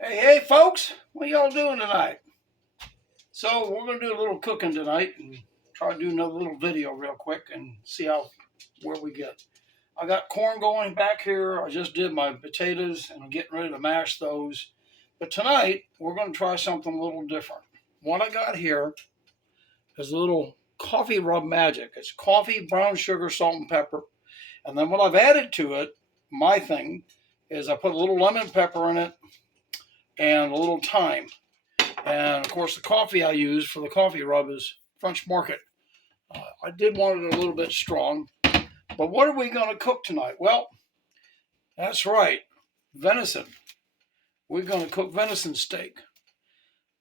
Hey, folks, what y'all doing tonight? So we're gonna do a little cooking tonight and try to do another little video real quick and see where we get. I got corn going back here. I just did my potatoes and I'm getting ready to mash those. But tonight we're gonna try something a little different. What I got here is a little coffee rub magic. It's coffee, brown sugar, salt, and pepper. And then what I've added to it, my thing, is I put a little lemon pepper in it and a little thyme. And of course, the coffee I use for the coffee rub is French Market. I did want it a little bit strong. But what are we going to cook tonight? Well, that's right, venison. We're going to cook venison steak.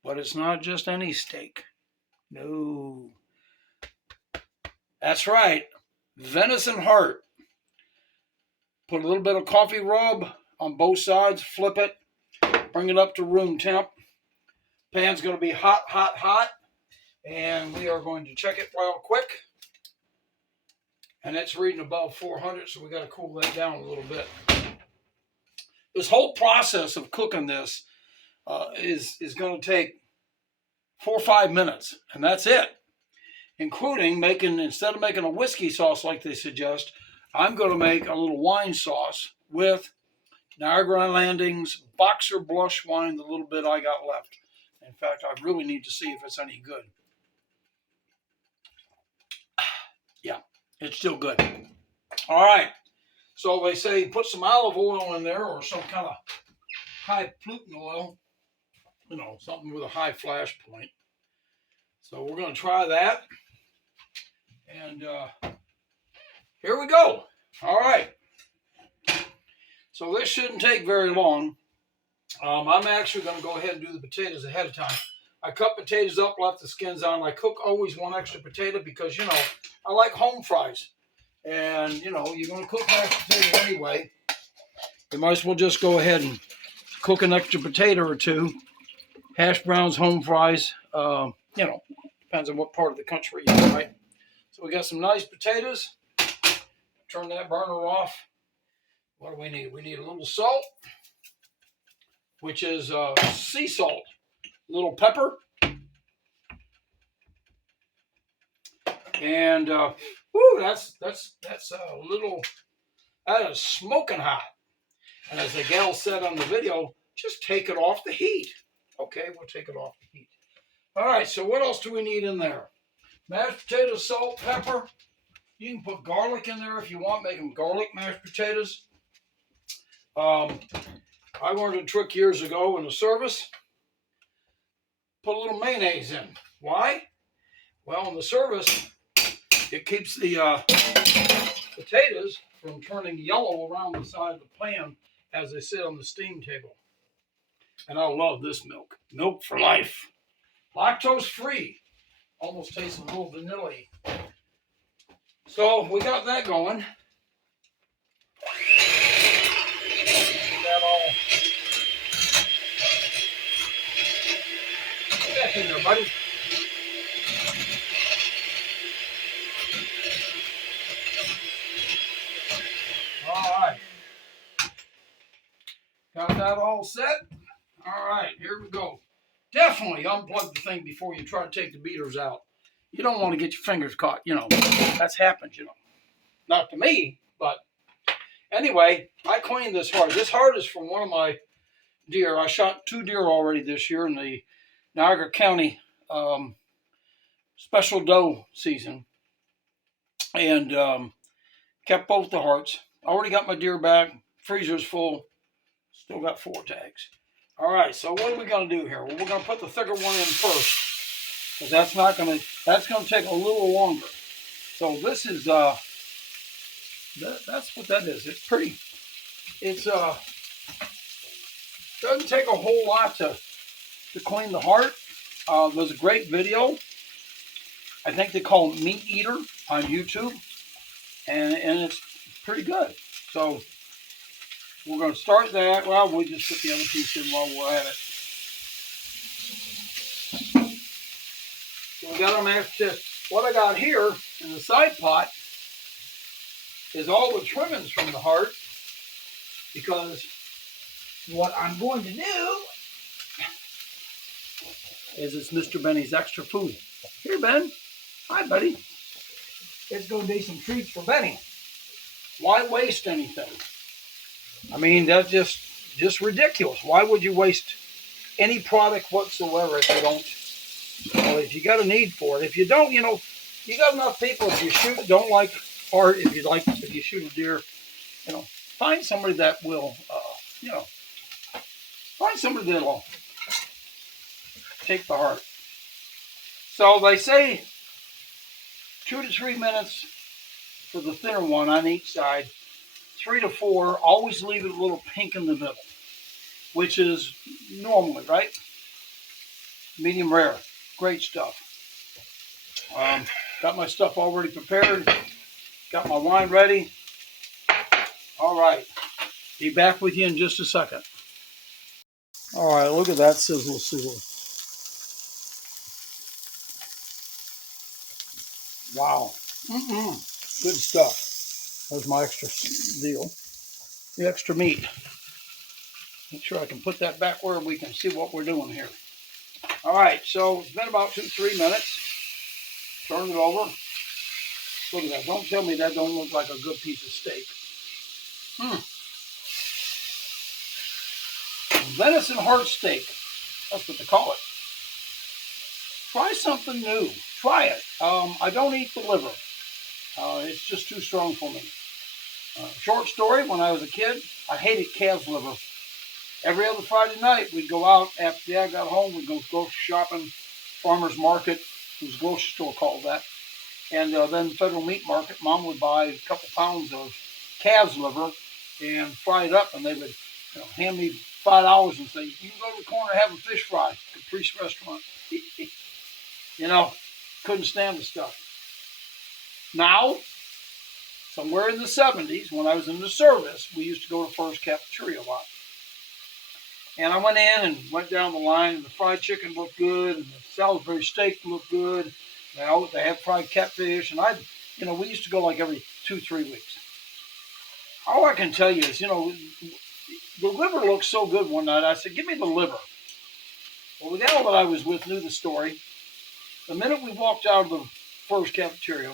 But it's not just any steak. No. That's right, venison heart. Put a little bit of coffee rub on both sides, flip it, bring it up to room temp. Pan's going to be hot, hot, hot. And we are going to check it real quick. And it's reading above 400, so we got to cool that down a little bit. This whole process of cooking this is going to take 4 or 5 minutes, and that's it. Including instead of making a whiskey sauce like they suggest, I'm going to make a little wine sauce with Niagara Landing's Boxer Blush wine, the little bit I got left. In fact, I really need to see if it's any good. Yeah, it's still good. All right. So they say put some olive oil in there or some kind of high gluten oil, something with a high flash point. So we're going to try that. And here we go. All right. So this shouldn't take very long. I'm actually going to go ahead and do the potatoes ahead of time. I cut potatoes up, left the skins on. I cook always one extra potato because, I like home fries. And, you're going to cook mashed potato anyway. You might as well just go ahead and cook an extra potato or two. Hash browns, home fries, depends on what part of the country you're in, right? So we got some nice potatoes. Turn that burner off. What do we need? We need a little salt, which is sea salt, a little pepper, and that's a little. That is smoking hot. And as the gal said on the video, just take it off the heat. Okay, we'll take it off the heat. All right. So what else do we need in there? Mashed potatoes, salt, pepper. You can put garlic in there if you want. Make them garlic mashed potatoes. I learned a trick years ago in the service. Put a little mayonnaise in. Why? Well, in the service, it keeps the potatoes from turning yellow around the side of the pan as they sit on the steam table. And I love this milk. Milk for life. Lactose free. Almost tastes a little vanilla-y. So we got that going. Get back in there, buddy. All right. Got that all set? All right, here we go. Definitely unplug the thing before you try to take the beaters out. You don't want to get your fingers caught, That's happened, Not to me, but anyway, I cleaned this heart. This heart is from one of my deer. I shot 2 deer already this year in the Niagara County special doe season. And kept both the hearts. I already got my deer back. Freezer's full. Still got 4 tags. All right, so what are we going to do here? Well, we're going to put the thicker one in first. Because that's going to take a little longer. So this is, that's what that is. It's pretty, doesn't take a whole lot to clean the heart. There's a great video. I think they call it Meat Eater on YouTube. And it's pretty good. So we're going to start that. Well, we'll just put the other piece in while we're at it. So we got them after. What I got here in the side pot is all the trimmings from the heart, because what I'm going to do is it's Mr. Benny's extra food. Here, Ben. Hi, buddy. It's going to be some treats for Benny. Why waste anything? I mean, that's just ridiculous. Why would you waste any product whatsoever if you don't? Well, if you got a need for it. If you don't, you know, you got enough people. If you don't like art, if you shoot a deer, you know, find somebody that will, you know, find somebody that'll take the heart. So they say 2 to 3 minutes for the thinner one on each side, 3 to 4. Always leave it a little pink in the middle, which is normally, right? Medium rare. Great stuff. Got my stuff already prepared. Got my wine ready. All right. Be back with you in just a second. All right, look at that sizzle sizzle. Wow. Good stuff. There's my extra deal. The extra meat. Make sure I can put that back where we can see what we're doing here. All right, so it's been about 2 to 3 minutes. Turn it over. Look at that. Don't tell me that don't look like a good piece of steak. Venison heart steak. That's what they call it. Try something new. Try it. I don't eat the liver. It's just too strong for me. Short story, when I was a kid, I hated calf's liver. Every other Friday night, we'd go out after Dad got home. We'd go grocery shopping, farmer's market. It was a grocery store called that. And then Federal Meat Market, Mom would buy a couple pounds of calf's liver and fry it up. And they would hand me $5 and say, you can go to the corner and have a fish fry. Caprice restaurant. Couldn't stand the stuff. Now, somewhere in the 70s, when I was in the service, we used to go to First Cafeteria a lot. And I went in and went down the line, and the fried chicken looked good, and the Salisbury steak looked good. They had fried catfish, and we used to go like every 2-3 weeks. All I can tell you is, the liver looked so good one night. I said, give me the liver. Well, the gal that I was with knew the story. The minute we walked out of the First Cafeteria,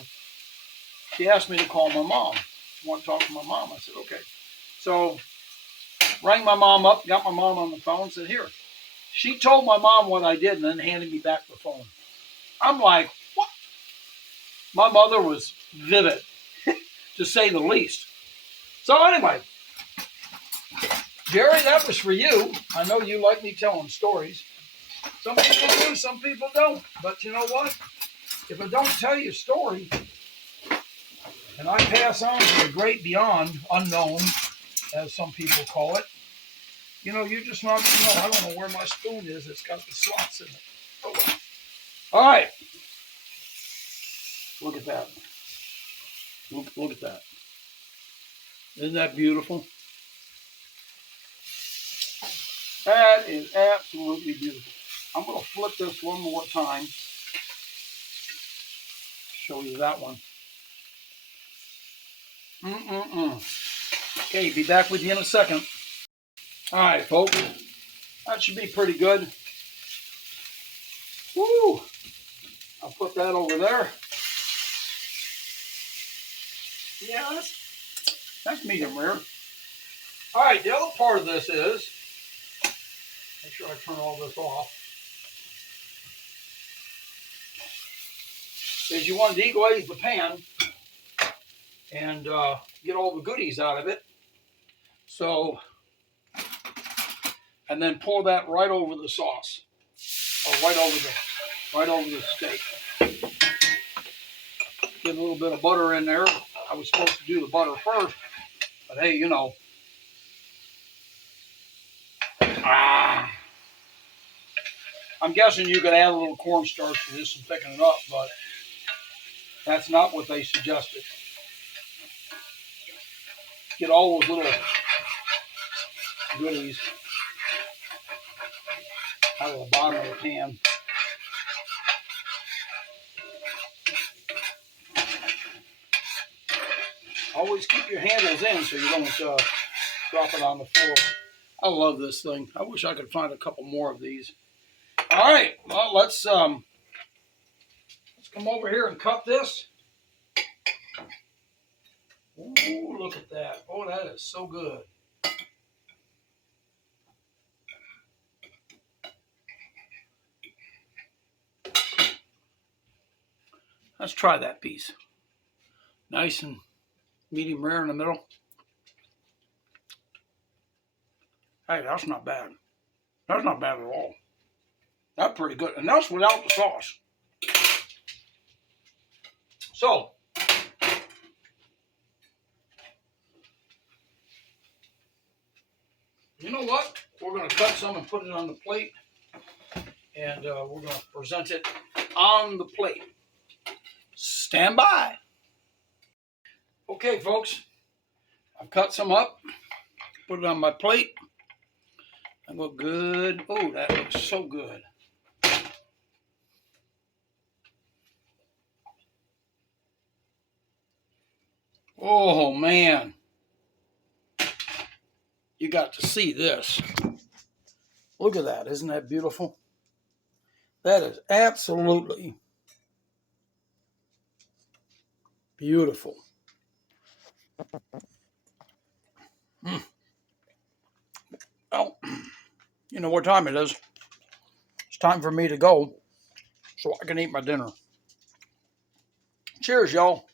she asked me to call my mom. She wanted to talk to my mom. I said, okay. So rang my mom up, got my mom on the phone, said, here. She told my mom what I did and then handed me back the phone. I'm like, what? My mother was vivid, to say the least. So anyway, Jerry, that was for you. I know you like me telling stories. Some people do, some people don't. But you know what? If I don't tell you a story, and I pass on to the great beyond, unknown, as some people call it, you're just not going to know. I don't know where my spoon is. It's got the slots in it. Oh, well. All right. Look at that. Look at that. Isn't that beautiful? That is absolutely beautiful. I'm going to flip this one more time. Show you that one. Okay, be back with you in a second. All right, folks. That should be pretty good. Woo! I'll put that over there. Yeah, that's medium rare. All right, the other part of this is, make sure I turn all this off, is you want to deglaze the pan and get all the goodies out of it. So, and then pour that right over the sauce, or right over the steak. Get a little bit of butter in there. I was supposed to do the butter first, but hey, I'm guessing you could add a little cornstarch to this and thicken it up, but that's not what they suggested. Get all those little goodies out of the bottom of the pan. Always keep your handles in so you don't drop it on the floor. I love this thing. I wish I could find a couple more of these. All right, well, let's come over here and cut this. Ooh, look at that. Oh, that is so good. Let's try that piece. Nice and medium rare in the middle. Hey, that's not bad. That's not bad at all. That's pretty good. And that's without the sauce. So, you know what? We're going to cut some and put it on the plate. And we're going to present it on the plate. Stand by. Okay, folks. I've cut some up. Put it on my plate. That look good. Oh, that looks so good. Oh, man. You got to see this. Look at that. Isn't that beautiful? That is absolutely beautiful. Well, you know what time it is. It's time for me to go so I can eat my dinner. Cheers, y'all.